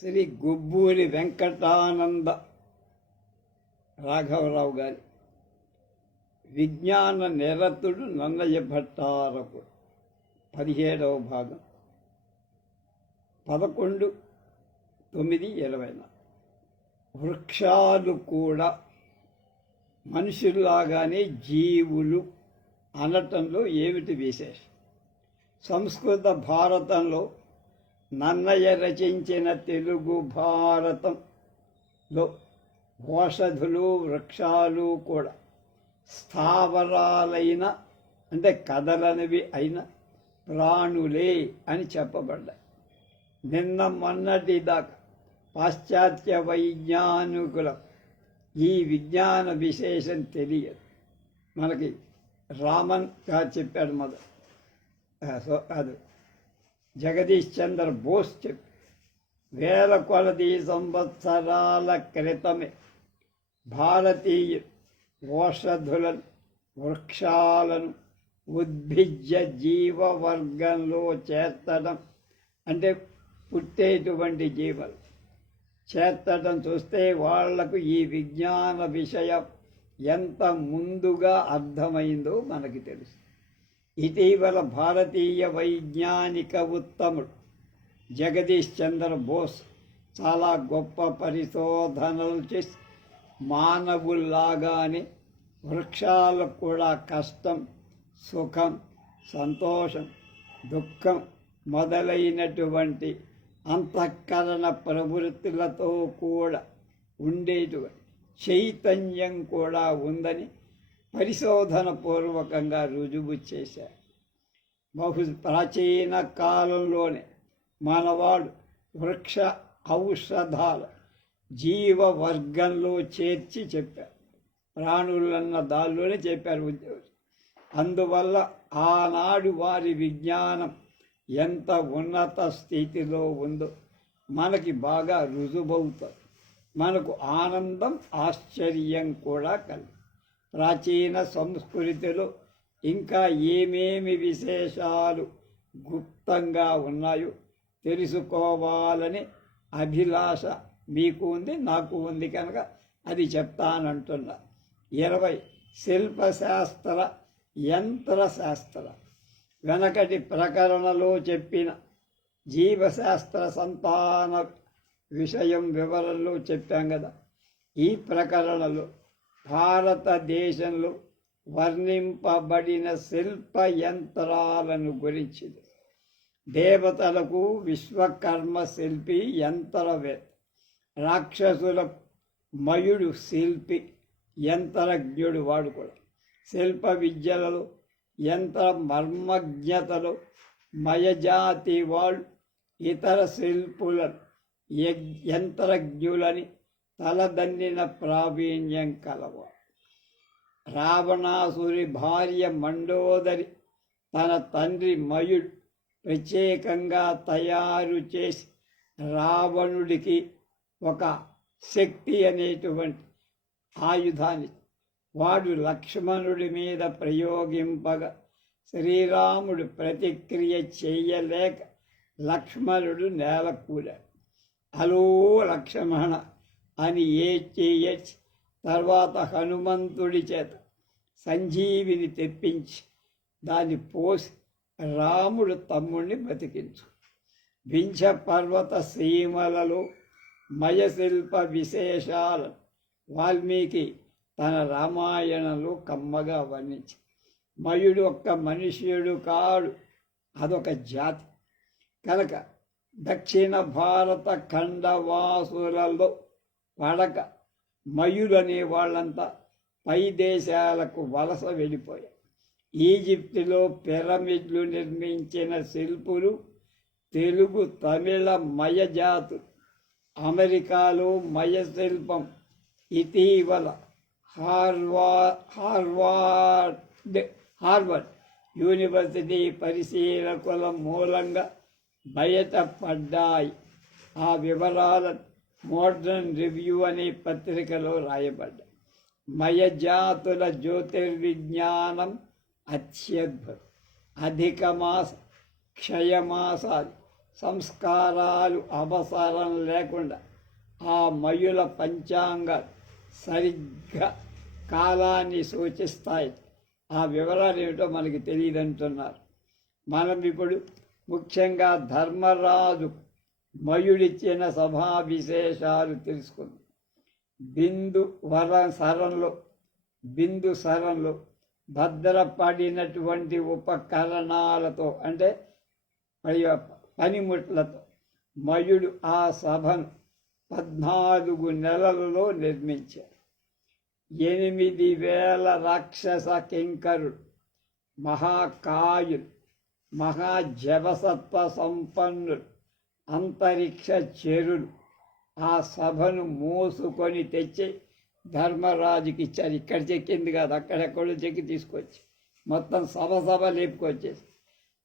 శ్రీ గుబ్బూరి వెంకటానంద రాఘవరావు గారి విజ్ఞాన నిరతుడు నన్నయ్య భట్టారకు పదిహేడవ భాగం పదకొండు తొమ్మిది ఇరవై వృక్షాలు కూడా మనుషుల్లాగానే జీవులు అనటంలో ఏమిటి విశేషం? సంస్కృత భారతంలో నన్నయ్య రచించిన తెలుగు భారతంలో ఓషధులు వృక్షాలు కూడా స్థావరాలైన అంటే కదలనివి అయిన ప్రాణులే అని చెప్పబడ్డాయి. నిన్న మొన్నటి దాకా పాశ్చాత్య వైజ్ఞానికుల ఈ విజ్ఞాన విశేషం తెలియదు. మనకి రామన్ గారు చెప్పాడు మొదలు సో అది జగదీష్ చంద్ర బోస్ చెప్పి వేల కొలది సంవత్సరాల క్రితమే భారతీయ ఓషధులను వృక్షాలను ఉద్భిజ్య జీవవర్గంలో చేర్చడం అంటే పుట్టేటువంటి జీవలు. చేర్చడం చూస్తే వాళ్ళకు ఈ విజ్ఞాన విషయం ఎంత ముందుగా అర్థమైందో మనకి తెలుస్తుంది. ఇటీవల భారతీయ వైజ్ఞానిక ఉత్తముడు జగదీష్ చంద్ర బోస్ చాలా గొప్ప పరిశోధనలు చేసి మానవుల్లాగానే వృక్షాలకు కూడా కష్టం సుఖం సంతోషం దుఃఖం మొదలైనటువంటి అంతఃకరణ ప్రవృత్తులతో కూడా ఉండేటువంటి చైతన్యం కూడా ఉందని పరిశోధన పూర్వకంగా రుజువు చేశారు బహు ప్రాచీన కాలంలోనే మనవాడు వృక్ష ఔషధాల జీవ వర్గంలో చేర్చి చెప్పారు ప్రాణులన్న దానిలోనే చెప్పారు ఉద్యోగం. అందువల్ల ఆనాడు వారి విజ్ఞానం ఎంత ఉన్నత స్థితిలో ఉందో మనకి బాగా రుజువవుతుంది. మనకు ఆనందం ఆశ్చర్యం కూడా కలుగుతుంది. ప్రాచీన సంస్కృతిలో ఇంకా ఏమేమి విశేషాలు గుప్తంగా ఉన్నాయో తెలుసుకోవాలని అభిలాష మీకు ఉంది నాకు ఉంది కనుక అది చెప్తానంటున్నా. ఇరవై శిల్పశాస్త్ర యంత్రశాస్త్ర వెనకటి ప్రకరణలో చెప్పిన జీవశాస్త్ర సంతాన విషయం వివరంలో చెప్పాం కదా. ఈ ప్రకరణలో భారతదేశంలో వర్ణింపబడిన శిల్ప యంత్రాలను గురించింది దేవతలకు విశ్వకర్మ శిల్పి యంత్రవేత్త రాక్షసులకు మయుడు శిల్పి యంత్రజ్ఞుడు వాడు కూడా. శిల్ప విద్యలలో యంత్ర మర్మజ్ఞతలో మయజాతి వాళ్ళు ఇతర శిల్పులను యంత్రజ్ఞులని తలదన్నిన ప్రావీణ్యం కలవ. రావణాసురి భార్య మండోదరి తన తండ్రి మయుడు ప్రత్యేకంగా తయారు చేసి రావణుడికి ఒక శక్తి అనేటువంటి ఆయుధాన్ని వాడు లక్ష్మణుడి మీద ప్రయోగింపగా శ్రీరాముడు ప్రతిక్రియ చేయలేక లక్ష్మణుడు నేలకూలాడు హలో లక్ష్మణ అని ఏ తర్వాత హనుమంతుడి చేత సంజీవిని తెప్పించి దాన్ని పోసి రాముడు తమ్ముణ్ణి బతికించు వింఛ పర్వత సీమలలో మయశిల్ప విశేషాల వాల్మీకి తన రామాయణంలో కమ్మగా వర్ణించి మయుడు ఒక్క మనుష్యుడు కాడు అదొక జాతి. కనుక దక్షిణ భారత ఖండవాసులలో పడక. మయులనే వాళ్ళంతా పై దేశాలకు వలస వెళ్ళిపోయారు ఈజిప్టులో పిరమిడ్లు నిర్మించిన శిల్పులు తెలుగు తమిళ మయజాతు అమెరికాలో మయ శిల్పం ఇటీవల హార్వా హార్వార్డ్ హార్వర్డ్ యూనివర్సిటీ పరిశీలకుల మూలంగా బయటపడ్డాయి. ఆ వివరాలను మోడర్న్ రివ్యూ అనే పత్రికలో రాయబడ్డాయి. మయజాతుల జ్యోతిర్విజ్ఞానం అత్యద్భుతం. అధిక మాస క్షయమాసాలు సంస్కారాలు అవసరం లేకుండా ఆ మయుల పంచాంగ సరిగ్గా కాలాన్ని సూచిస్తాయి. ఆ వివరాలు ఏమిటో మనకి తెలియదంటున్నారు. మనం ఇప్పుడు ముఖ్యంగా ధర్మరాజు మయుడిచ్చిన సభా విశేషాలు తెలుసుకుంది బిందు వర సరంలో బిందు సరంలో భద్రపడినటువంటి ఉపకరణాలతో అంటే పనిముట్లతో మయుడు ఆ సభను పద్నాలుగు నెలలలో నిర్మించారు ఎనిమిది వేల రాక్షస కింకరుడు మహాకాయులు మహాజవసత్వ సంపన్నుడు అంతరిక్ష చేరులు ఆ సభను మోసుకొని తెచ్చి ధర్మరాజుకి ఇచ్చారు. ఇక్కడ చెక్కింది కాదు అక్కడెక్కడో చెక్కి తీసుకొచ్చి మొత్తం సభ సభ లేపుకొచ్చేసి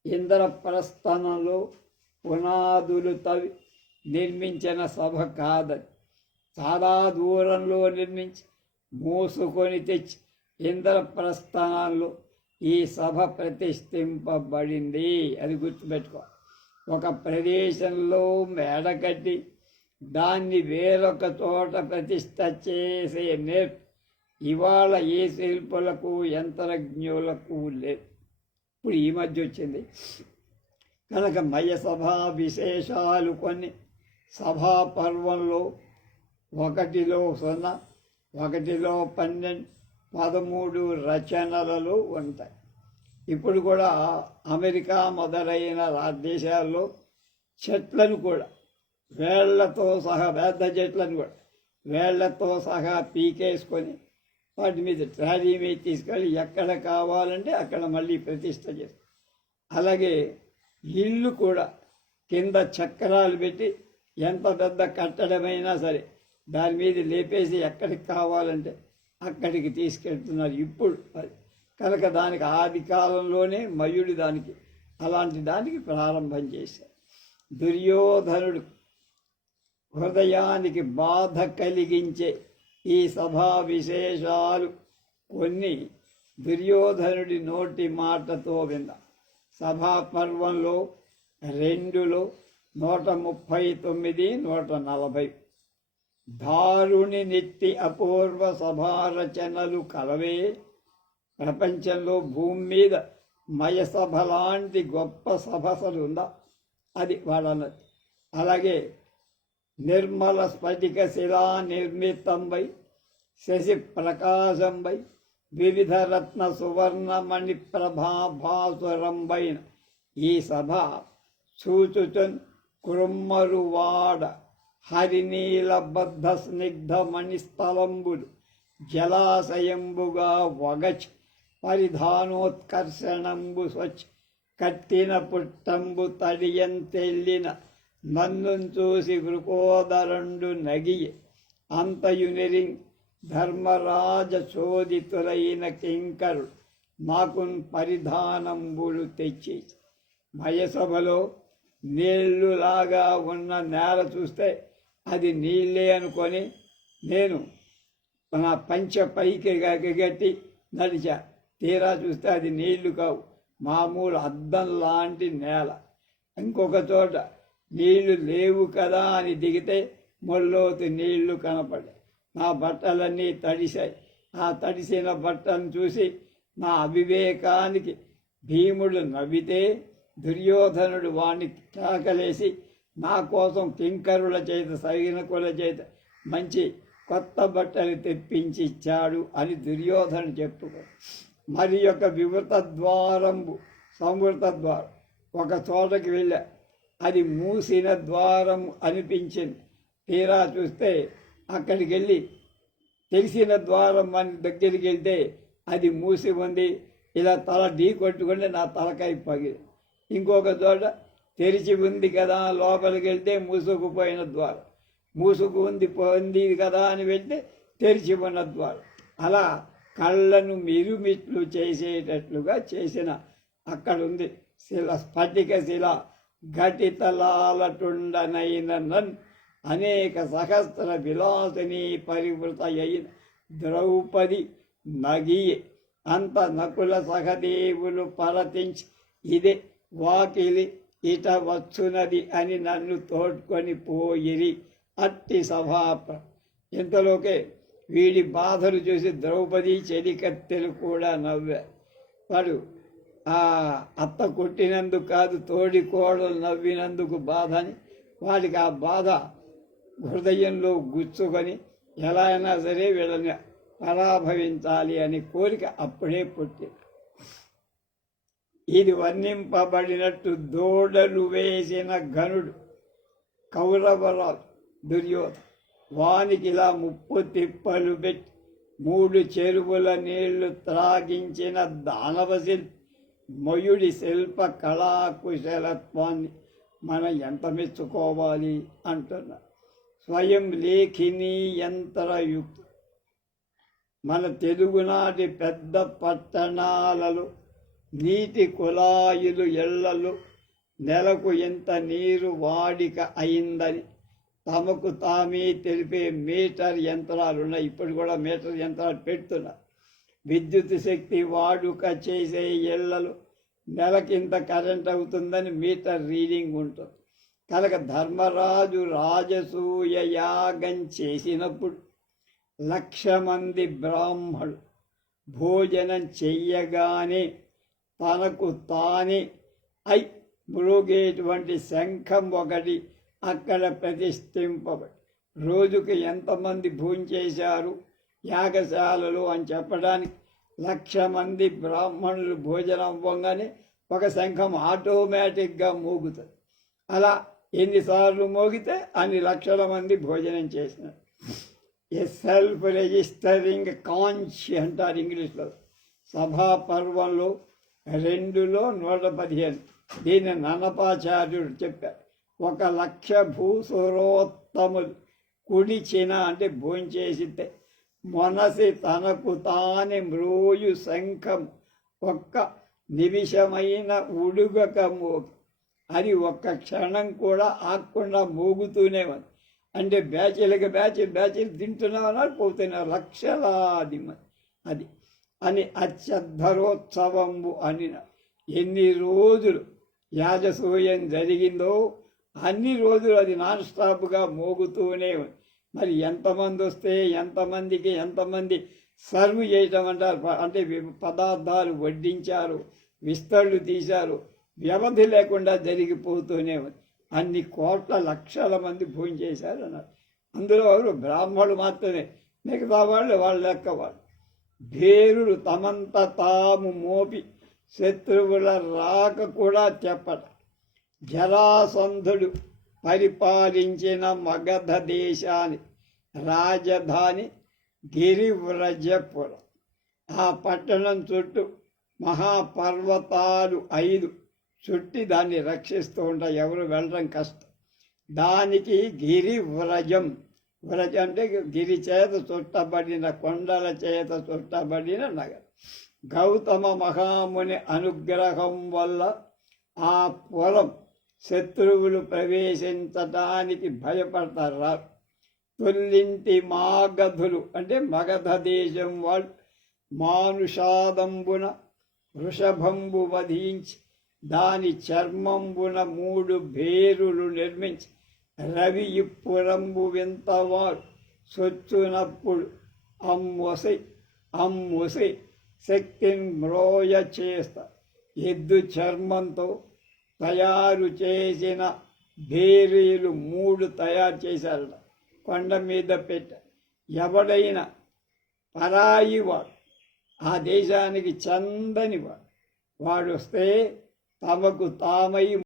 ఇంద్రప్రస్థానంలో పునాదులు తవి నిర్మించిన సభ కాదని చాలా దూరంలో నిర్మించి మోసుకొని తెచ్చి ఇంద్రప్రస్థానంలో ఈ సభ ప్రతిష్ఠింపబడింది. అది గుర్తుపెట్టుకో. ఒక ప్రదేశంలో మేడ కట్టి దాన్ని వేరొక చోట ప్రతిష్ట చేసే నేర్పు ఇవాళ ఏ శిల్పులకు యంత్రజ్ఞులకు లేదు ఇప్పుడు ఈ మధ్య వచ్చింది. కనుక మయ సభా విశేషాలు కొన్ని సభా పర్వంలో ఒకటిలో సున్నా ఒకటిలో పన్నెండు పదమూడు రచనలలో ఉంటాయి. ఇప్పుడు కూడా అమెరికా మొదలైన రా- దేశాల్లో చెట్లను కూడా వేళ్ళతో సహా పెద్ద చెట్లను కూడా వేళ్ళతో సహా పీకేసుకొని వాటి మీద ట్రాలీ మీద తీసుకెళ్ళి ఎక్కడ కావాలంటే అక్కడ మళ్ళీ ప్రతిష్ట చేస్తారు. అలాగే ఇల్లు కూడా కింద చక్రాలు పెట్టి ఎంత పెద్ద కట్టడమైనా సరే దాని మీద లేపేసి ఎక్కడికి కావాలంటే అక్కడికి తీసుకెళ్తున్నారు. ఇప్పుడు అది కనుక దానికి ఆది కాలంలోనే మయుడు దానికి అలాంటి దానికి ప్రారంభం చేశారు. దుర్యోధనుడు హృదయానికి బాధ కలిగించే ఈ సభా విశేషాలు కొన్ని దుర్యోధనుడి నోటి మాటతో విందాం సభా పర్వంలో రెండులో నూట ముప్పై తొమ్మిది నూట నలభై. దారుణి నెత్తి అపూర్వ సభారచనలు కలవే ప్రపంచంలో భూమి మీద మయ సభ లాంటి గొప్ప సభ అసలు ఉందా అది వాళ్ళన్నది. అలాగే నిర్మల స్ఫటిక శిలా నిర్మితంబై శశి ప్రకాశంబై వివిధ రత్న సువర్ణమణి ప్రభాభాసురంబైన ఈ సభ చూచుచన్ కురుమ్మరువాడ హరినీలబద్ధ స్నిగ్ధమణి స్థలంబులు జలాశయంబుగా వగచ్ పరిధానోత్కర్షణంబు స్వచ్ కట్టిన పుట్టంబు తడియంతెల్లిన నన్ను చూసి వృకోదరండు నగి అంతయునిరి ధర్మరాజ చోదితులైన కింకరు నాకు పరిధానంబులు తెచ్చి మయసభలో నీళ్ళులాగా ఉన్న నేల చూస్తే అది నీళ్ళే అనుకొని నేను నా పంచ పైకి గట్టి నడిచా. తీరా చూస్తే అది నీళ్ళు కావు. మామూలు అద్దం లాంటి నేల. ఇంకొక చోట నీళ్ళు లేవు కదా అని దిగితే మొల్లోతు నీళ్ళు కనపడే నా బట్టలన్నీ తడిశాయి. ఆ తడిసిన బట్టలను చూసి నా అవివేకానికి భీముడు నవ్వితే దుర్యోధనుడు వాణ్ణి కేకలేసి నా కోసం కింకరుల చేత సైనికుల చేత మంచి కొత్త బట్టలు తెప్పించి ఇచ్చాడు అని దుర్యోధను చెప్పుకో మరి యొక్క వివృత ద్వారంబు సంవృత ద్వారం ఒక చోటకి వెళ్ళా. అది మూసిన ద్వారం అనిపించింది. తీరా చూస్తే అక్కడికి వెళ్ళి తెలిసిన ద్వారం మన దగ్గరికి వెళ్తే అది మూసి ఉంది. ఇలా తల ఢీ కొట్టుకుంటే నా తలకాయ పగిలి ఇంకొక చోట తెరిచి ఉంది కదా లోపలికి వెళ్తే మూసుకుపోయిన ద్వారం. మూసుకు ఉంది పొంది కదా అని వెళ్తే తెరిచి ఉన్న ద్వారం. అలా కళ్ళను మిరుమిట్లు చేసేటట్లుగా చేసిన. అక్కడ ఉంది శిల స్ఫటిక శిల ఘటితలాలటుండనైన నన్ అనేక సహస్ర విలాసిని పరివృత అయిన ద్రౌపది నగియే. అంత నకుల సహదేవులు పరతించి ఇదే వాకిలి ఇట వచ్చునది అని నన్ను తోడ్కొని పోయిరి అట్టి సభాప ఇంతలోకే వీడి బాధలు చూసి ద్రౌపది చెలికత్తెలు కూడా నవ్వారు వాడు ఆ అత్త కొట్టినందుకు కాదు తోడి కోడలు నవ్వినందుకు బాధ అని వాడికి ఆ బాధ హృదయంలో గుచ్చుకొని ఎలా అయినా సరే వీళ్ళని పరాభవించాలి అని కోరిక అప్పుడే పుట్టింది. ఇది వర్ణింపబడినట్టు దూడలు వేసిన ఘనుడు కౌరవరాజు దుర్యోధన. వానికి ఇలా ముప్పు తిప్పలు పెట్టి మూడు చెరువుల నీళ్ళు త్రాగించిన దానవశిల్పి మయుడి శిల్ప కళాకుశలత్వాన్ని మనం ఎంత మెచ్చుకోవాలి అంటున్నా. స్వయం లేఖిని యంత్రయుక్త మన తెలుగునాటి పెద్ద పట్టణాలలో నీటి కుళాయిలు ఎళ్ళలో నెలకు ఎంత నీరు వాడిక అయిందని తమకు తామే తెలిపే మీటర్ యంత్రాలు ఉన్నాయి ఇప్పుడు కూడా మీటర్ యంత్రాలు పెడుతున్నారు విద్యుత్ శక్తి వాడుక చేసే ఇళ్ళలో నెలకింత కరెంట్ అవుతుందని మీటర్ రీడింగ్ ఉంటుంది. కనుక ధర్మరాజు రాజసూయ యాగం చేసినప్పుడు లక్ష మంది బ్రాహ్మణులు భోజనం చెయ్యగానే తనకు తానే ఐ మృగేటువంటి శంఖం ఒకటి అక్కడ ప్రతిష్ఠింపబడి రోజుకి ఎంతమంది భోంచేశారు యాగశాలలు అని చెప్పడానికి లక్ష మంది బ్రాహ్మణులు భోజనం అవ్వగానే ఒక శంఖం ఆటోమేటిక్గా మోగుతుంది. అలా ఎన్నిసార్లు మోగితే అన్ని లక్షల మంది భోజనం చేసినారు. ఏ సెల్ఫ్ రిజిస్టరింగ్ కాన్షి అంటారు ఇంగ్లీష్లో. సభా పర్వంలో రెండులో నూట పదిహేను. దీన్ని ననపాచార్యుడు చెప్పారు. ఒక లక్ష భూసురోత్తములు కుడిచిన అంటే భోంచేసితే మనసి తనకు తాని మ్రోయు శంఖం ఒక్క నిమిషమైన ఉడుగక మోగి. అది ఒక్క క్షణం కూడా ఆకుండా మోగుతూనే ఉంది. అంటే బ్యాచీలకి బ్యాచీలు బ్యాచీలు తింటున్నామన్నారు పోతున్నారు లక్షలాది మంది. అది అని అత్యద్ధరోత్సవంబు అని ఎన్ని రోజులు యాజసూయం జరిగిందో అన్ని రోజులు అది నాన్ స్టాప్గా మోగుతూనే ఉంది. మరి ఎంతమంది వస్తే ఎంతమందికి ఎంతమంది సర్వ్ చేయటం అంటారు అంటే పదార్థాలు వడ్డించారు విస్తళ్ళు తీశారు వ్యవధి లేకుండా జరిగిపోతూనే ఉంది. అన్ని కోట్ల లక్షల మంది భోజనం చేశారు అన్నారు అందులో ఎవరు? బ్రాహ్మణులు మాత్రమే. మిగతా వాళ్ళు వాళ్ళ లెక్క వాళ్ళు. భేరులు తమంత తాము మోపి శత్రువుల రాక కూడా చెప్పట. జరాసంధుడు పరిపాలించిన మగధ దేశాన్ని రాజధాని గిరివ్రజపురం. ఆ పట్టణం చుట్టూ మహాపర్వతాలు ఐదు చుట్టి దాన్ని రక్షిస్తూ ఉంటాయి ఎవరు వెళ్ళడం కష్టం. దానికి గిరివ్రజం. వ్రజం అంటే గిరి చేత చుట్టబడిన కొండల చేత చుట్టబడిన నగరం. గౌతమ మహాముని అనుగ్రహం వల్ల ఆ పొలం శత్రువులు ప్రవేశించటానికి భయపడతారు? తొల్లింటి మాగధులు అంటే మగధ దేశం వాళ్ళు మానుషాదంబున వృషభంబు వధించి దాని చర్మంబున మూడు భేరులు నిర్మించి రవి ఇప్పురంబు వింతవాడు సొచ్చునప్పుడు అమ్మొసై అమ్మొసై శక్తిని మ్రోయ చేస్తా. ఎద్దు చర్మంతో తయారు చేసిన భేరీలు మూడు తయారు చేశారట. కొండ మీద పెట్ట ఎవడైనా పరాయి వాడు ఆ దేశానికి చందని వాడు. వాడు వస్తే తమకు తామై